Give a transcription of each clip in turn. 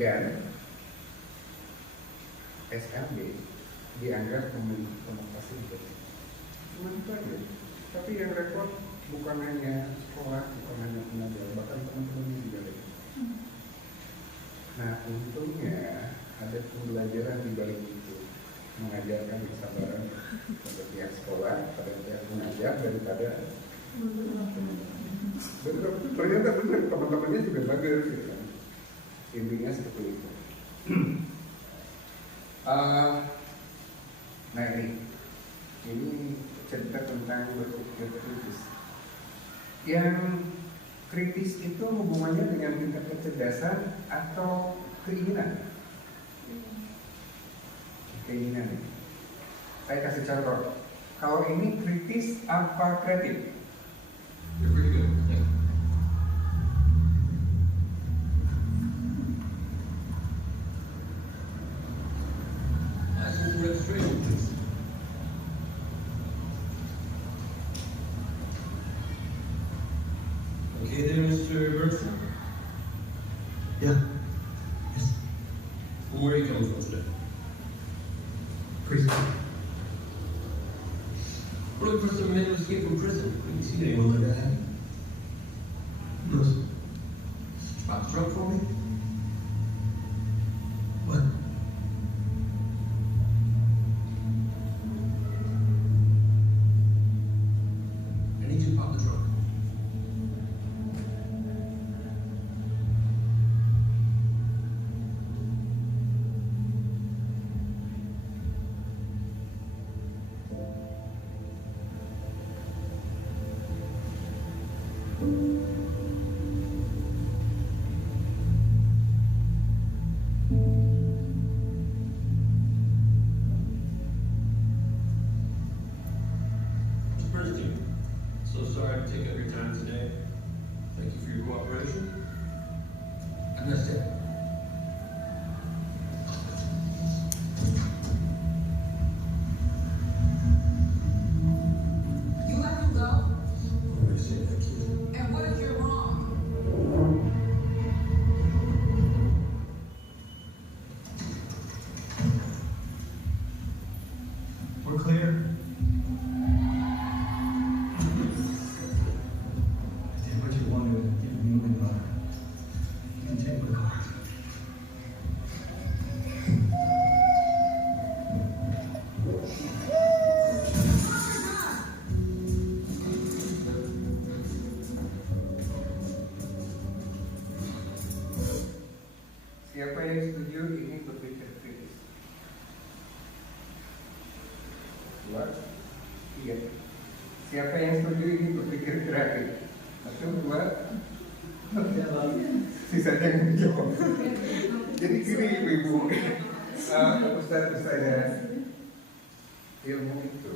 dan SLB dianggap memiliki konotasi negatif. Cuma itu aja. Tapi yang repot bukan hanya sekolah, bukan hanya pengajar, bahkan teman-teman juga repot. Nah, untungnya ada pembelajaran di balik itu, mengajarkan kesabaran pada pihak sekolah, pada pihak pengajar daripada benar. Ternyata benar, teman-temannya juga bagus gitu kan. Intinya seperti itu. Nah ini cerita tentang berpikir kritis. Yang kritis itu hubungannya dengan tingkat kecerdasan atau keinginan. Keinginan. Saya kasih contoh. Kalau ini kritis apa kreatif? You're pretty good. Yeah. License and registration, please. Okay there, Mr. Bergson? Yeah. Yes. Where are you coming from today? Prison. We're looking for some men who escaped from prison. Have you seen anyone like that? No, sir. Drop the truck for me? What? I need you to pop the trunk. Mr. Bernstein, so sorry to take up your time today. Thank you for your cooperation. Understand. You let him go? I'm going to say that, kid. And what if you're wrong? We're clear. I did what you wanted. Get me moving on. You can take my car. Siapa yang setuju ini berpikir kritis? Dua, tiga. Siapa yang setuju ini berpikir kreatif? Satu, dua, sisanya yang menjawab. Jadi gini ibu-ibu, Ustaz saya, ilmu itu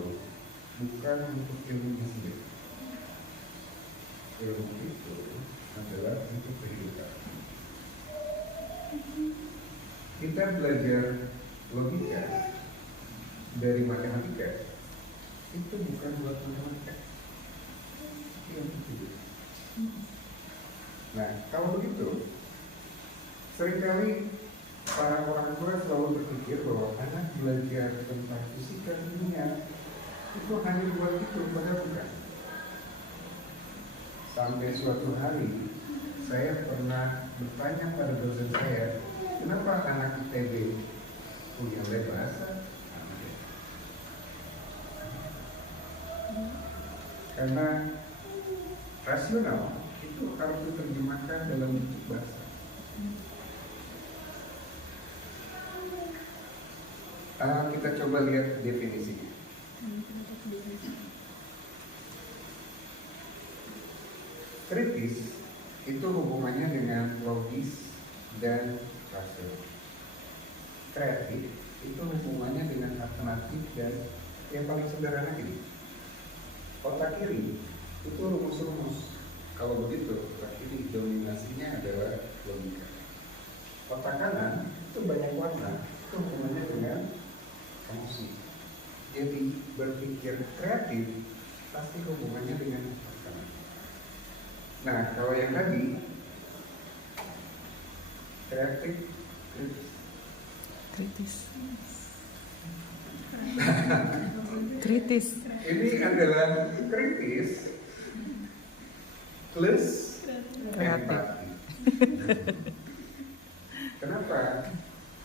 bukan untuk ilmunya sendiri. Ilmu itu adalah untuk kehidupan. Kita belajar logika dari matematika itu bukan buat matematika, itu untuk hidup. Nah, kalau begitu, seringkali para orang tua selalu berpikir bahwa anak belajar tentang fisika kimia itu hanya buat itu, padahal bukan. Sampai suatu hari saya pernah bertanya pada dosen saya, kenapa anak ITB punya lab bahasa? Karena rasional itu harus diterjemahkan dalam bentuk bahasa. Kita coba lihat definisinya. Kritis itu hubungannya dengan logis dan rasional. Kreatif itu hubungannya dengan alternatif dan yang paling sederhana ini. Otak kiri itu rumus-rumus. Kalau begitu, otak kiri dominasinya adalah logika. Otak kanan itu banyak warna, itu hubungannya dengan emosi. Jadi berpikir kreatif pasti hubungannya dengan otak kanan. Nah, kalau yang tadi kreatif, kritis. ini adalah kritis plus Kreatif. empati. Kenapa?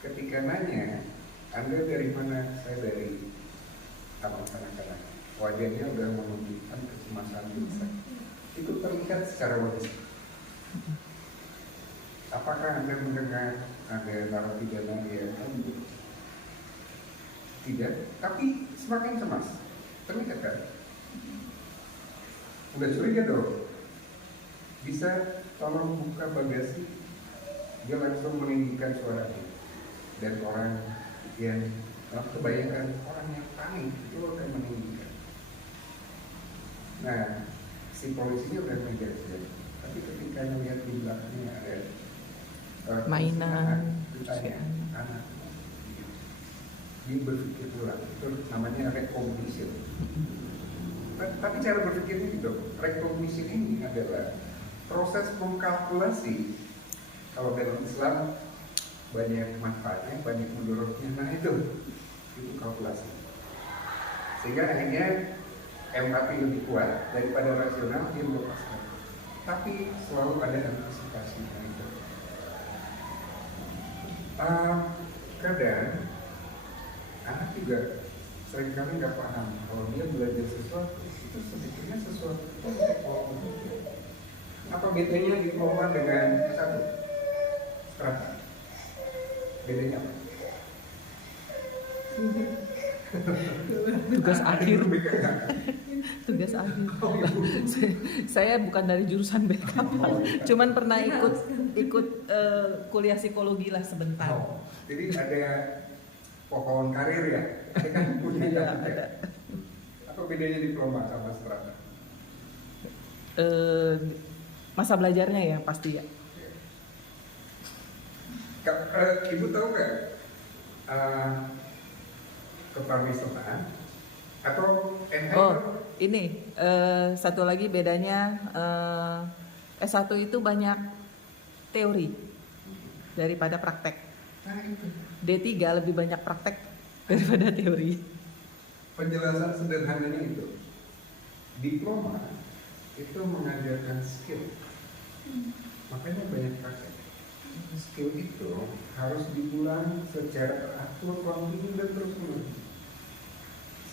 Ketika nanya, Anda dari mana? Saya dari taman kanak-kanak. Wajahnya udah menunjukkan kecemasan besar. Itu terlihat secara logis. Apakah Anda mendengar ada narapidana yang mundur? Tidak, tapi semakin cemas. Terlihat kan? Udah curiga dong. Bisa tolong buka bagasi? Dia langsung meninggikan suaranya. Dan orang yang kebayangkan orang yang panik itu akan meninggikan. Nah, si polisinya udah menjaga. Tapi ketika melihat di belakangnya ada Mainan. ditanya anak, dia berpikir ulang. Itu namanya recognition. Tapi cara berpikirnya gitu. Recognition ini adalah proses mengkalkulasi. Kalau dalam Islam banyak manfaatnya, banyak mudaratnya. Nah itu kalkulasi. Sehingga akhirnya empati lebih kuat daripada rasional, dia melepaskan. Tapi selalu ada antisipasi. Nah itu. Kadang anak juga seringkali nggak paham kalau dia belajar sesuatu itu sebetulnya sesuatu itu apa bedanya diploma dengan satu strata? Bedanya apa? Tugas akhir. Tugas akhir. Saya bukan dari jurusan BK, cuman pernah ikut kuliah psikologi lah sebentar. Jadi ada pohon karir ya? Ada kan punya ada. Apa bedanya diploma sama strata? Masa belajarnya ya pasti ya. Ibu tahu nggak keparwisata atau NH? Oh ini satu lagi bedanya S1 itu banyak teori daripada praktek. Nah itu. D3 lebih banyak praktek daripada teori. Penjelasan sederhananya itu, diploma itu mengajarkan skill, makanya banyak praktek. Skill itu harus diulang secara teratur, kontinu dan terus menerus.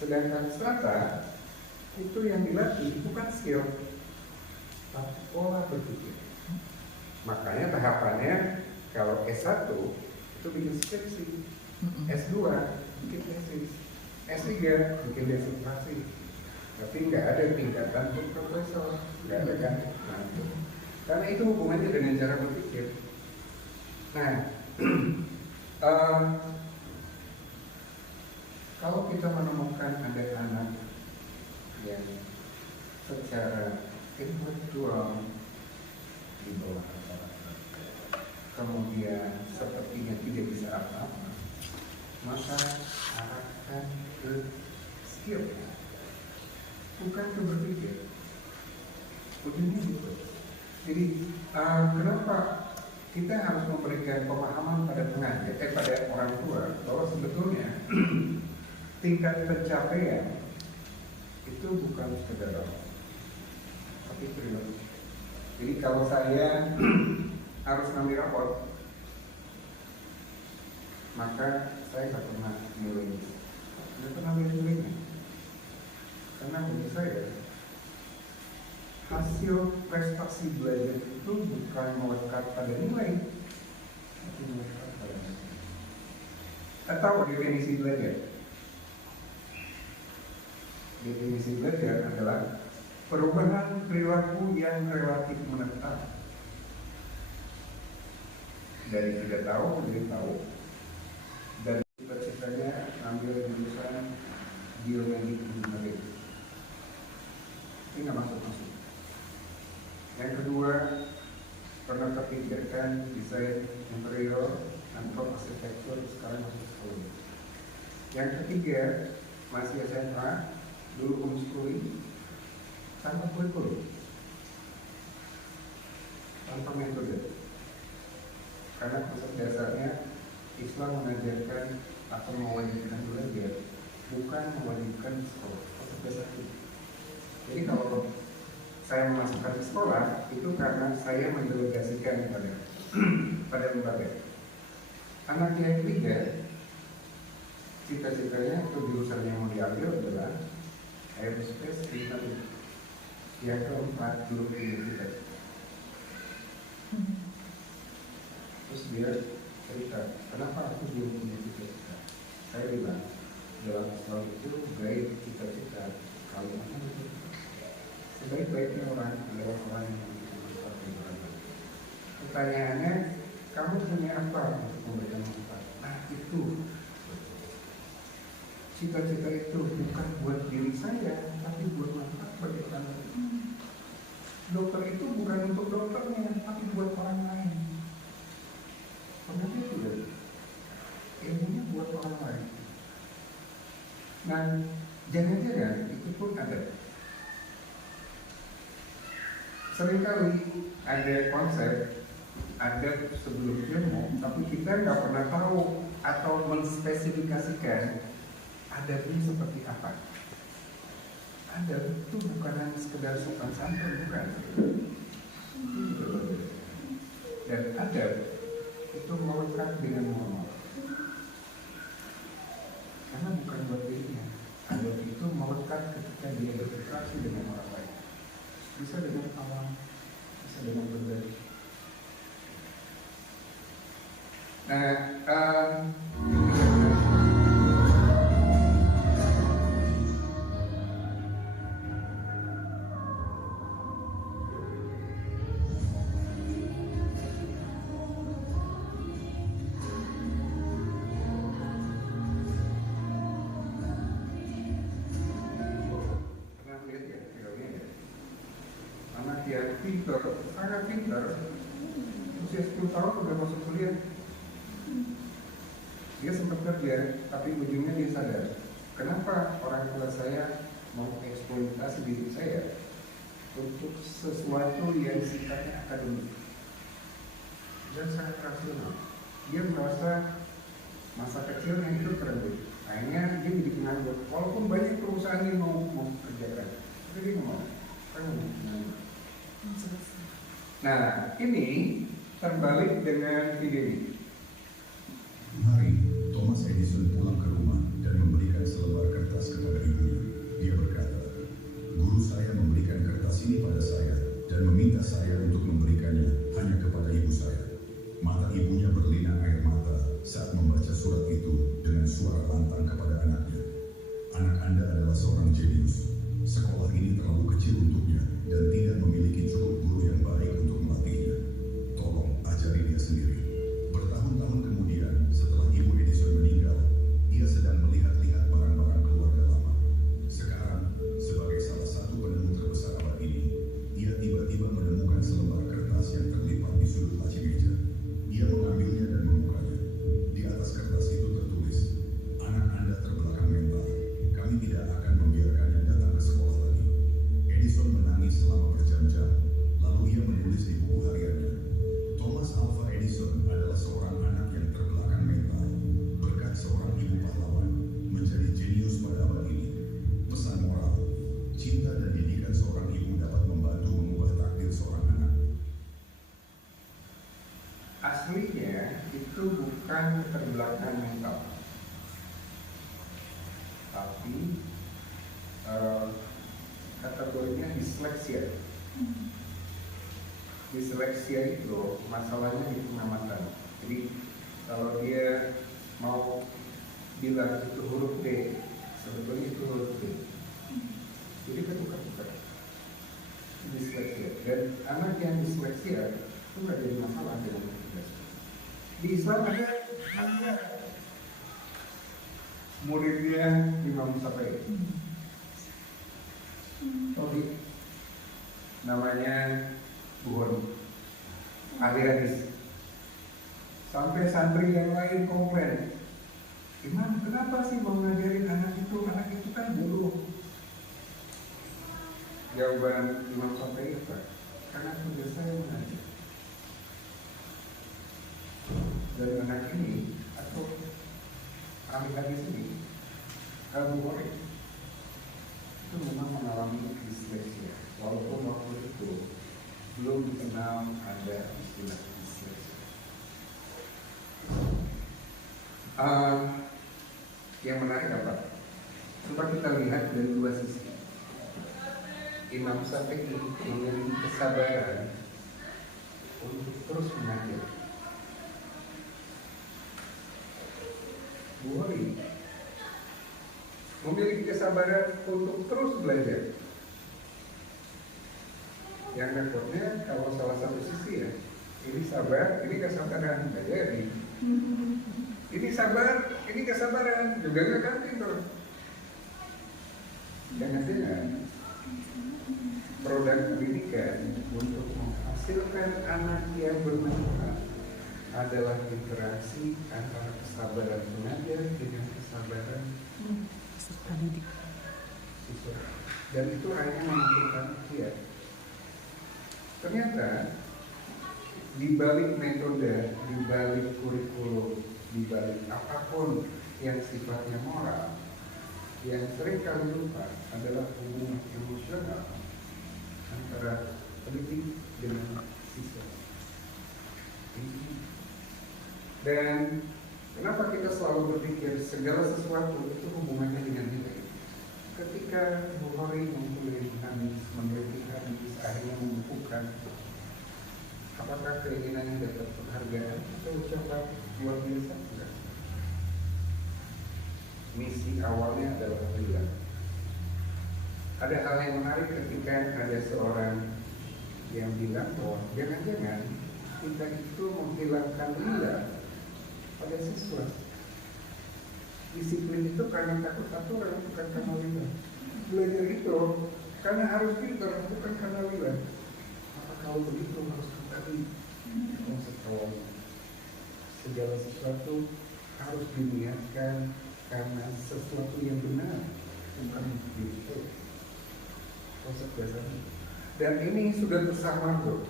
Sedangkan strata itu yang dilatih bukan skill, tapi pola berpikir. Makanya tahapannya kalau S1 itu bikin skripsi, S2 bikin tesis, S3 bikin disertasi. Tapi nggak ada tingkatan untuk profesor, nggak ada kan? Nah, itu. Karena itu hubungannya dengan cara berpikir. Nah, kalau kita menemukan ada anak yang secara intelektual di bawah rata-rata, kemudian sepertinya tidak bisa apa-apa, maka arahkan ke skill, bukan ke berpikir. Ujungnya gitu. Jadi kenapa kita harus memberikan pemahaman pada pengajar, pada orang tua bahwa sebetulnya tingkat pencapaian itu bukan sekedar rapor, tapi perilaku. Jadi kalau saya harus ngambil rapor, maka saya nggak pernah nilainya, nggak pernah nilainya, karena bagi saya hasil prestasi belajar itu bukan melekat pada nilai, tapi melekat pada nilai. Atau definisi belajar. Definisi belajar adalah perubahan perilaku yang relatif menetap dari tidak tahu menjadi tahu, dari cita-citanya ambil jurusan biologi engineering, ini nggak masuk. Yang kedua, pernah terpikirkan desain interior atau arsitektur, sekarang masuk sekolah. Yang ketiga, masih SMA, dulu homeschooling, tanpa kurikulum, tanpa metode. Karena konsep dasarnya Islam mengajarkan atau mewajibkan belajar, bukan mewajibkan sekolah. Konsep dasarnya. Jadi kalau saya memasukkan ke sekolah itu karena saya mendelegasikan pada lembaga. Anak yang ketiga, cita-citanya atau jurusan yang mau diambil adalah aerospace engineering. Yang keempat, guru universitas. Terus dia cerita, kenapa aku belum punya cita-cita? Saya bilang, dalam Islam itu gaib cita-cita. Kalau mana itu sebaik-baiknya orang adalah orang yang memiliki manfaat yang beragam. Pertanyaannya, kamu punya apa untuk memberikan manfaat? Nah itu, cita-cita itu bukan buat diri saya, tapi buat manfaat bagi orang lain. Dokter itu bukan untuk dokternya, tapi buat orang lain. Begitu ya, ilmunya buat orang lain. Nah, jangan-jangan itu pun ada. Seringkali ada konsep, ada sebelum ilmu, tapi kita nggak pernah tahu atau menspesifikasikan adabnya seperti apa. Adab itu bukan hanya sekedar sopan santun, bukan. Dan adab itu melekat dengan moral. Karena bukan buat dirinya. Adab itu melekat ketika dia berinteraksi dengan orang lain. Bisa dengan awam, bisa dengan berbeda. Nah, pernah lihat ya filmnya ya? Anak yang pintar, sangat pintar, usia 10 tahun sudah masuk kuliah. Dia sempat kerja, tapi ujungnya dia sadar, kenapa orang tua saya mau eksploitasi diri saya untuk sesuatu yang sifatnya akademik dan sangat rasional. Dia merasa masa kecilnya itu terenggut. Akhirnya dia jadi penganggur, walaupun banyak perusahaan yang mau kerjakan, tapi dia mau, kan mau penganggur. Nah, ini terbalik dengan video ini. Hari, Thomas Edison pulang ke rumah dan memberikan selembar kertas kepada ibunya. Dia berkata, "Guru saya memberikan kertas ini pada saya dan meminta saya untuk memberikannya hanya kepada ibu saya." Mata ibunya berlinang air mata saat membaca surat itu dengan suara lantang kepada anaknya. "Anak Anda adalah seorang jenius. Sekolah ini terlalu kecil untuknya dan tidak memiliki cukup guru yang baik untuk melatihnya. Tolong ajari dia sendiri." Bertahun-tahun kemudian, setelah ibu Edison meninggal, ia sedang melihat-lihat barang-barang keluarga lama. Sekarang, sebagai salah satu penemu terbesar abad ini, ia tiba-tiba menemukan selembar kertas yang terlipat di sudut laci meja. Ia mengambilnya dan membukanya. Di atas kertas itu tertulis, "Anak Anda terbelakang mental. Kami tidak akan membiarkannya datang ke sekolah lagi." Edison menangis selama berjam-jam, lalu ia menulis di buku hariannya, "Thomas Alva Edison adalah seorang anak yang terbelakang mental. Berkat seorang ibu pahlawan, menjadi jenius pada abad ini. Pesan moral, cinta dan didikan seorang ibu dapat membantu mengubah takdir seorang anak." Aslinya itu bukan keterbelakangan mental, tapi kategorinya disleksia. Disleksia itu masalahnya di pengamatan. Jadi kalau dia mau bilang itu huruf D, sebetulnya itu huruf D. Jadi ketukar-tukar. Disleksia. Dan anak yang disleksia itu nggak jadi masalah dengan kecerdasan. Di Islam ada muridnya Imam Syafi'i. Tauhid. Namanya Bukhari, ahli hadis. Sampai santri yang lain komplain, "Imam, kenapa sih mau ngajarin anak itu? Anak itu kan bodoh." Jawaban Imam Syafi'i apa? Karena tugas saya mengajar. dari anak ini atau ahli hadis ini, Al-Bukhari itu memang mengalami disleksia, walaupun waktu itu belum dikenal ada istilah disleksia. Yang menarik apa? Coba kita lihat dari dua sisi. Imam Syafi'i memiliki kesabaran untuk terus mengajar. Bukhari memiliki kesabaran untuk terus belajar. Yang repotnya kalau salah satu sisi ya, ini sabar, ini kesabaran, nggak jadi. Ini sabar, ini kesabaran, juga nggak kan pintar. Jangan-jangan produk pendidikan untuk menghasilkan anak yang bermanfaat adalah interaksi antara kesabaran pengajar dengan kesabaran peserta didik. siswa. Dan itu hanya menentukan usia. Ternyata di balik metode, di balik kurikulum, di balik apapun yang sifatnya moral, yang sering kali lupa adalah hubungan emosional antara pendidik dengan siswa. Dan kenapa kita selalu berpikir segala sesuatu itu hubungannya dengan nilai? Ketika Bukhari memulai menangis, meneliti hadis, akhirnya membukukan, apakah keinginannya dapat penghargaan atau ucapan luar biasa? Enggak. Misi awalnya adalah bilang. Ada hal yang menarik ketika ada seorang yang bilang bahwa jangan-jangan kita itu menghilangkan nilai pada siswa. Disiplin itu karena takut aturan, bukan karena nilai. Belajar itu karena harus pintar, bukan karena nilai. Maka kalau begitu harus kembali konsep awalnya. Segala sesuatu harus diniatkan karena sesuatu yang benar, bukan begitu. Konsep dasarnya. Dan ini sudah tersamar loh.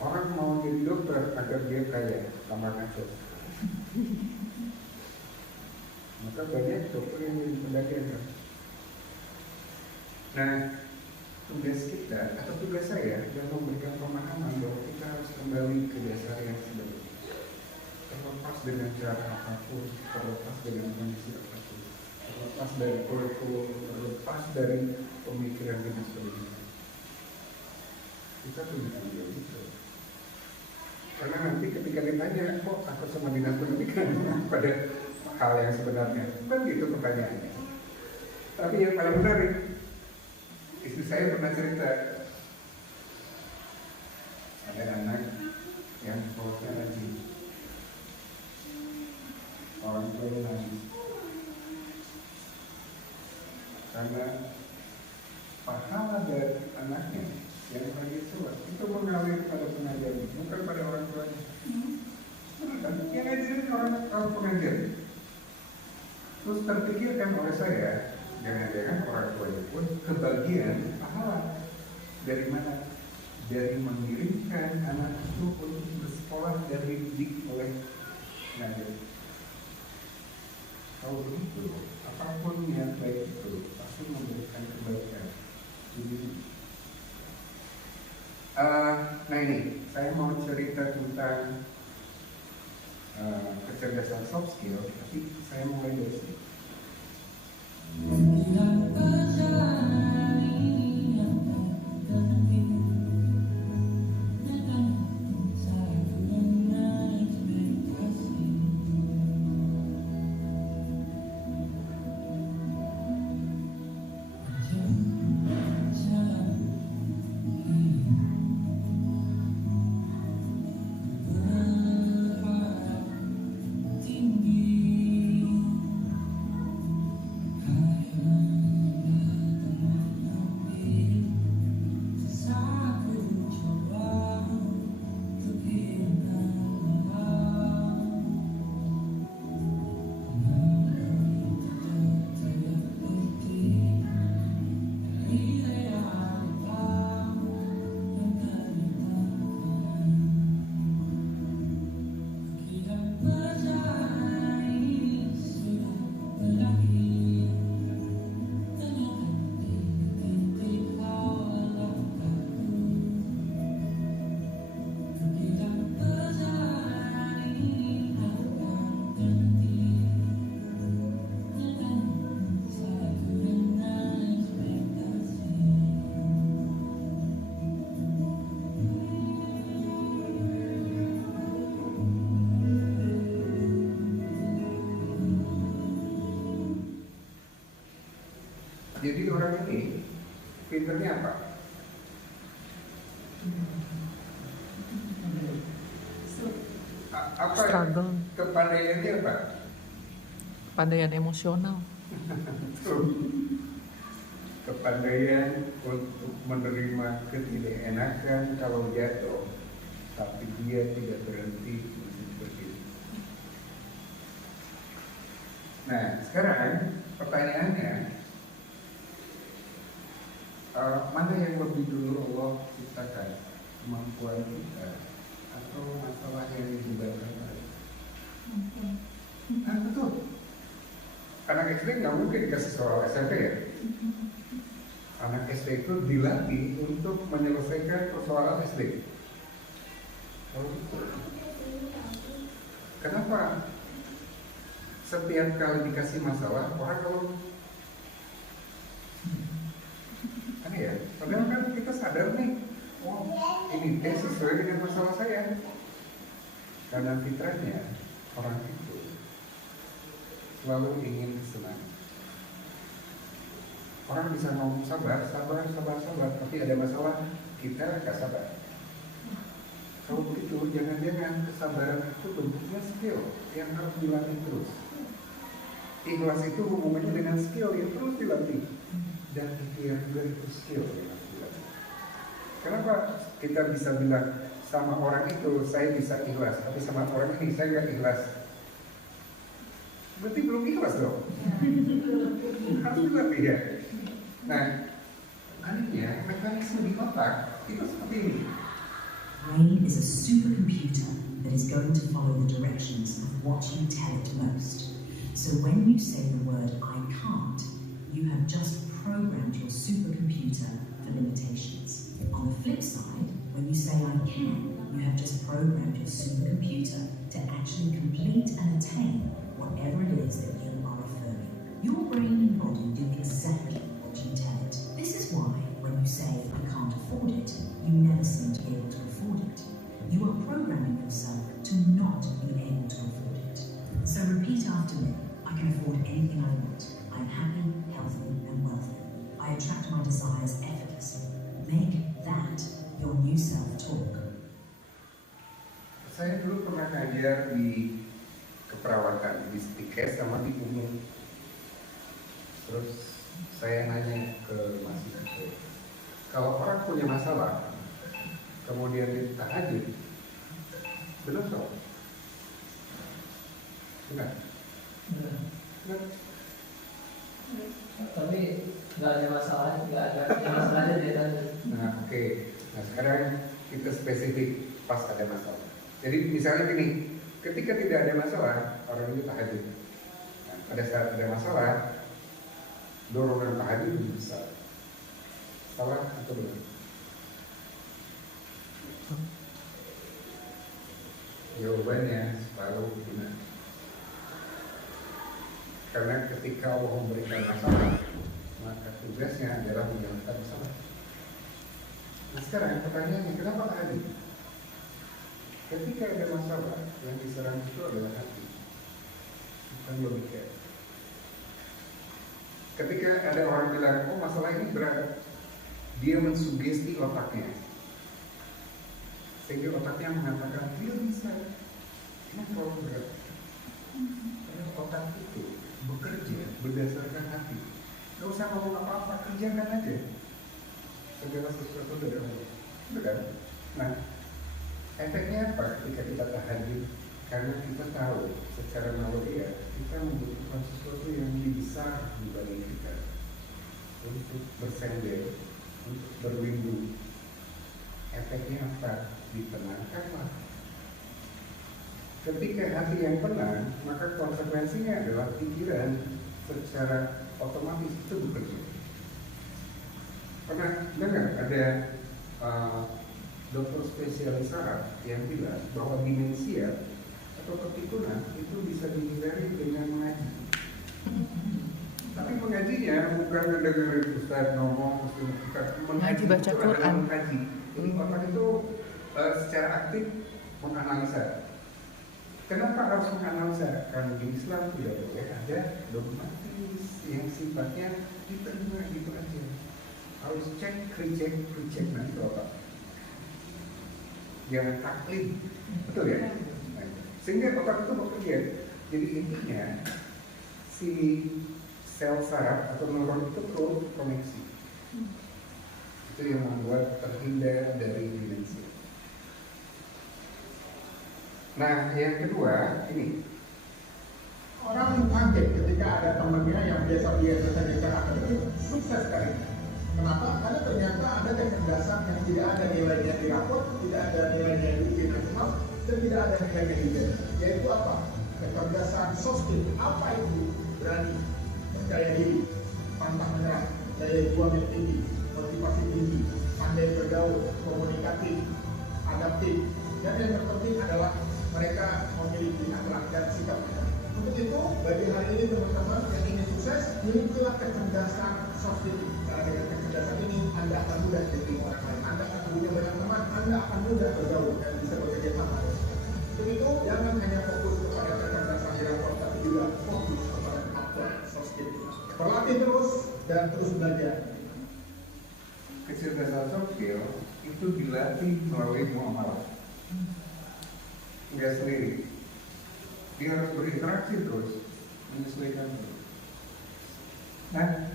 Orang mau jadi dokter agar dia kaya, tambah ngaco. Maka banyak dokter yang jadi pedagang. Nah, tugas kita atau tugas saya adalah memberikan pemahaman bahwa kita harus kembali ke dasar yang sebenarnya. Terlepas dengan cara apapun, terlepas dengan kondisi apapun, terlepas dari kurikulum, terlepas dari pemikiran dinas pendidikan. Kita punya tanggung jawab itu. Karena nanti ketika ditanya, kok takut sama dinas pendidikan pada hal yang sebenarnya, kan gitu pertanyaannya. Tapi yang paling menarik, istri saya pernah cerita, ada anak yang sekolahnya rajin, orang tua nangis, karena pahala dari anaknya yang lagi sholat itu mengalir pada pengajar, bukan pada orang tuanya. Kan yang ngajarin orang pengajar. Terus terpikirkan oleh saya, jangan-jangan orang tuanya pun kebagian pahala. Dari mana? Dari mengirimkan anak itu untuk bersekolah dan dididik oleh pengajar. Kalau begitu, apapun yang baik itu pasti memberikan kebaikan. Nah ini, saya mau cerita tentang kecerdasan soft skill, tapi saya mulai dari sini. Jadi orang ini pinternya apa? Apa Struggle. kepandaiannya apa? Pandaian emosional. Kepandaian untuk menerima ketidakenakan kalau jatuh, tapi dia tidak berhenti untuk berdiri. Nah, sekarang pertanyaannya, mana yang lebih dulu Allah ciptakan, kemampuan kita atau masalah yang dibubarkan tadi? Ah, betul. Anak SD nggak mungkin dikasih soal SMP ya. Anak SD itu dilatih untuk menyelesaikan persoalan SD. Oh, kenapa setiap kali dikasih masalah orang kalau aneh ya? Padahal kan kita sadar nih, oh ini tes sesuai dengan masalah saya. Karena fitrahnya orang itu selalu ingin kesenangan. Orang bisa ngomong sabar, tapi ada masalah kita nggak sabar. Kalau begitu, jangan-jangan kesabaran itu bentuknya skill yang harus dilatih terus. Ikhlas itu hubungannya dengan skill yang terus dilatih, dan ikhtiar juga itu skill yang harus dilatih. Kenapa kita bisa bilang sama orang itu saya bisa ikhlas, tapi sama orang ini saya nggak ikhlas? Berarti belum ikhlas dong. Harus dilatih ya. Nah, anehnya mekanisme di otak itu seperti ini. Brain is a supercomputer that is going to follow the directions of what you tell it most. So when you say the word I can't, you have just programmed your supercomputer for limitations. On the flip side, when you say I can, you have just programmed your supercomputer to actually complete and attain whatever it is that you are affirming. Your brain and body do exactly what you tell it. This is why when you say I can't afford it, you never seem to be able to afford it. You are programming yourself to not be able to afford it. So repeat after me. I can afford anything I want. I'm happy, healthy, and wealthy. I attract my desires effortlessly. Make that your new self-talk. Saya dulu pernah ngajar di keperawatan, di stikes sama di umum. Terus saya nanya ke mahasiswa, kalau orang punya masalah, kemudian dia tahajud, benar toh? Benar? Benar. Tapi nggak ada masalah, nggak ada masalahnya dia tanya. Nah, oke. Nah, sekarang kita spesifik pas ada masalah. Jadi misalnya gini, ketika tidak ada masalah, orang itu tahajud. Nah, pada saat ada masalah, dorongan tahajud lebih besar. Salah atau benar? Jawabannya selalu benar. Karena ketika Allah memberikan masalah, maka tugasnya adalah menyelesaikan masalah. Nah sekarang pertanyaannya, kenapa tahajud? Ketika ada masalah, yang diserang itu adalah hati, bukan logika. Ketika ada orang bilang, oh masalah ini berat, dia mensugesti otaknya, sehingga otaknya mengatakan dia bisa. Ini terlalu berat. Karena otak itu bekerja berdasarkan hati. Gak usah ngomong apa-apa, kerjakan aja. Segala sesuatu dari Allah. Betul kan? Nah, efeknya apa ketika kita tahajud? Karena kita tahu secara naluriah kita membutuhkan sesuatu yang lebih besar dibanding kita untuk bersender, untuk berlindung. Efeknya apa? Ditenangkanlah. Ketika hati yang tenang, maka konsekuensinya adalah pikiran secara otomatis itu bekerja. Pernah dengar ada dokter spesialis saraf yang bilang bahwa demensia atau kepikunan itu bisa dihindari dengan mengaji. Tapi mengajinya bukan mendengar Ustaz ngomong, bukan mengaji baca itu Quran. Mengaji. Jadi otak itu secara aktif menganalisa. Kenapa harus menganalisa? Karena di Islam tidak boleh ada dogmatik. yang sifatnya diterima gitu aja. Harus cek, recek nanti otak. Jangan taklid, betul ya? Nah, sehingga otak itu bekerja. Jadi intinya si sel saraf atau neuron itu perlu koneksi. Itu yang membuat terhindar dari demensia. Nah, yang kedua ini. Orang kaget ketika ada temannya yang biasa-biasa saja secara akademik sukses sekali. Kenapa? Karena ternyata ada kecerdasan yang tidak ada nilainya di raport, tidak ada nilainya di ujian nasional, dan tidak ada nilainya di ujian. Yaitu apa? Kecerdasan soft skill. Apa itu? Berani, percaya diri, pantang menyerah, daya juang yang tinggi, motivasi tinggi, pandai bergaul, komunikatif, adaptif, dan yang terpenting adalah mereka memiliki akhlak dan sikap. Untuk itu, bagi hari ini teman-teman yang ingin sukses, milikilah kecerdasan soft skill. Karena dengan kecerdasan ini, Anda akan mudah jadi orang lain. Anda akan punya banyak teman, Anda akan mudah bergaul dan bisa bekerja sama. Untuk itu, jangan hanya fokus kepada kecerdasan di rapor, tapi juga fokus kepada akhlak soft skill. Berlatih terus dan terus belajar. Kecerdasan soft skill itu dilatih melalui muamalah. Nggak sendiri. Dia harus berinteraksi terus, menyesuaikan terus. Nah,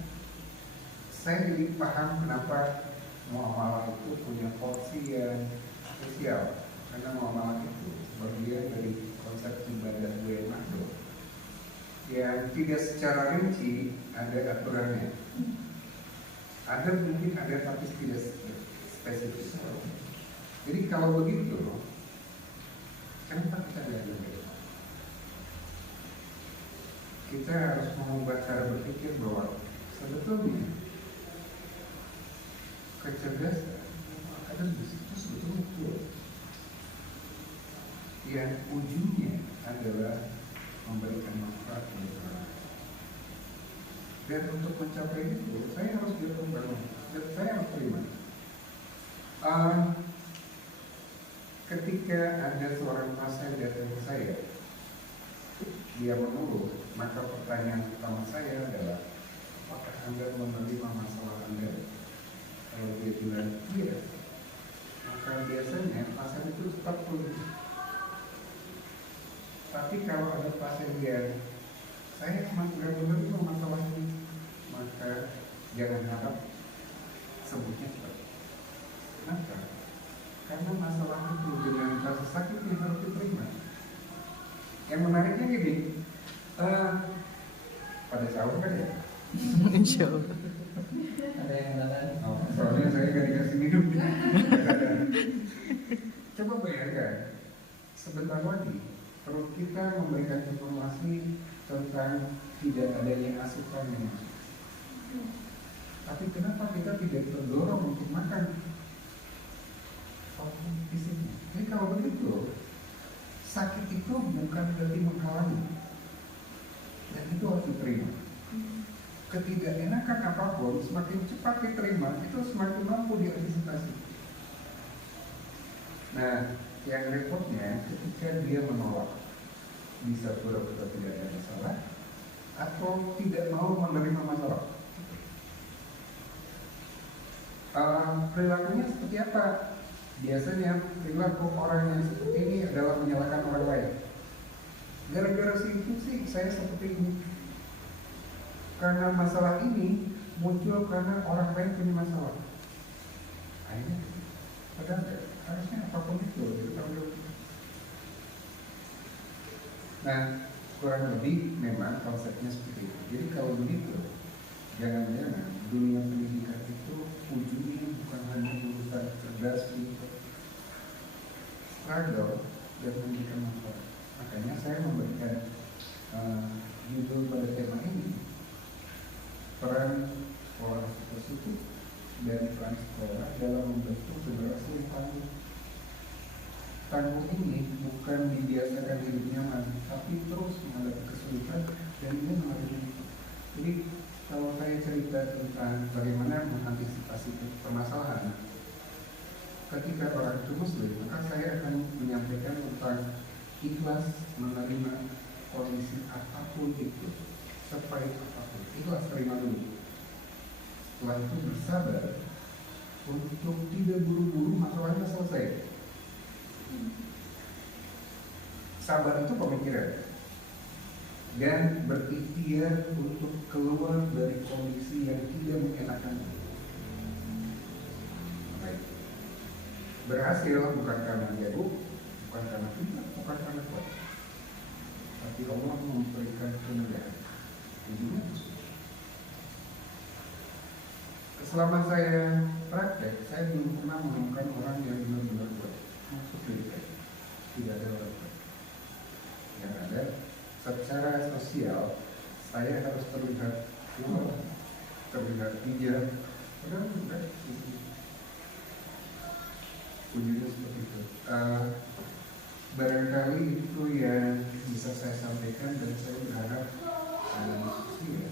saya jadi paham kenapa muamalah itu punya porsi yang spesial. Karena muamalah itu bagian dari konsep ibadah gue makro yang tidak secara rinci ada aturannya. Ada mungkin ada tapi tidak spesifis. Jadi kalau begitu, kenapa kita belajar? Kita harus mengubah cara berpikir bahwa sebetulnya kecerdasan akademis itu sebetulnya pure. Yang ujungnya adalah memberikan manfaat bagi orang. Dan untuk mencapai itu, saya harus berkembang dan saya harus terima. Ketika ada seorang pasien datang ke saya, dia mengeluh, maka pertanyaan pertama saya adalah, apakah Anda menerima masalah Anda? Kalau dia bilang iya, maka biasanya pasien itu tetap pergi. Tapi kalau ada pasien yang saya tidak menerima masalah ini, maka jangan harap sembuhnya cepat. Kenapa? Karena masalah itu dengan rasa sakit yang harus diterima. Yang menariknya gini, pada sahur kan ya? Insya Allah. Ada yang menangan. Oh, soalnya saya gak dikasih minum. Coba bayangkan, sebentar lagi perut kita memberikan informasi tentang tidak adanya asupan yang masuk. Tapi kenapa kita tidak terdorong untuk makan? Oh, di sini. Jadi kalau begitu, sakit itu bukan berarti menghalangi, dan itu harus diterima. Ketidakenakan apapun semakin cepat diterima, itu semakin mampu diantisipasi. Nah, yang repotnya ketika dia menolak, bisa pura-pura tidak ada masalah, atau tidak mau menerima masalah. Perilakunya seperti apa? Biasanya perilaku orang yang seperti ini adalah menyalahkan orang lain. Gara-gara sibuk sih saya seperti ini. Karena masalah ini muncul karena orang lain punya masalah. Akhirnya, padahal harusnya apapun itu ditanggung. Nah, kurang lebih memang konsepnya seperti itu. Jadi kalau begitu, jangan-jangan dunia pendidikan itu ujungnya bukan hanya urusan cerdas, pintar, struggle, dan memberikan manfaat. Makanya saya memberikan judul pada tema ini, peran sekolah positif dan peran sekolah dalam membentuk generasi yang tangguh. Tangguh ini bukan dibiasakan hidup nyaman, tapi terus menghadapi kesulitan dan ini menghadapi. Jadi kalau saya cerita tentang bagaimana mengantisipasi permasalahan, ketika orang itu muslim, maka saya akan menyampaikan tentang ikhlas menerima kondisi apapun itu, sepahit apapun, itu harus terima dulu. Setelah itu bersabar untuk tidak buru-buru masalahnya selesai. Sabar itu pemikiran dan berikhtiar untuk keluar dari kondisi yang tidak mengenakan. Baik. Berhasil bukan karena jago, bukan karena pintar, bukan karena kuat, tapi Allah memberikan kemudahan. Selama saya praktek, saya belum pernah menemukan orang yang benar-benar kuat. Maksud tidak ada orang kuat. Yang ada, secara sosial, saya harus terlihat kuat, terlihat bijak. Padahal bukan. Ujungnya seperti itu. Barangkali itu yang bisa saya sampaikan dan saya berharap ada diskusi ya.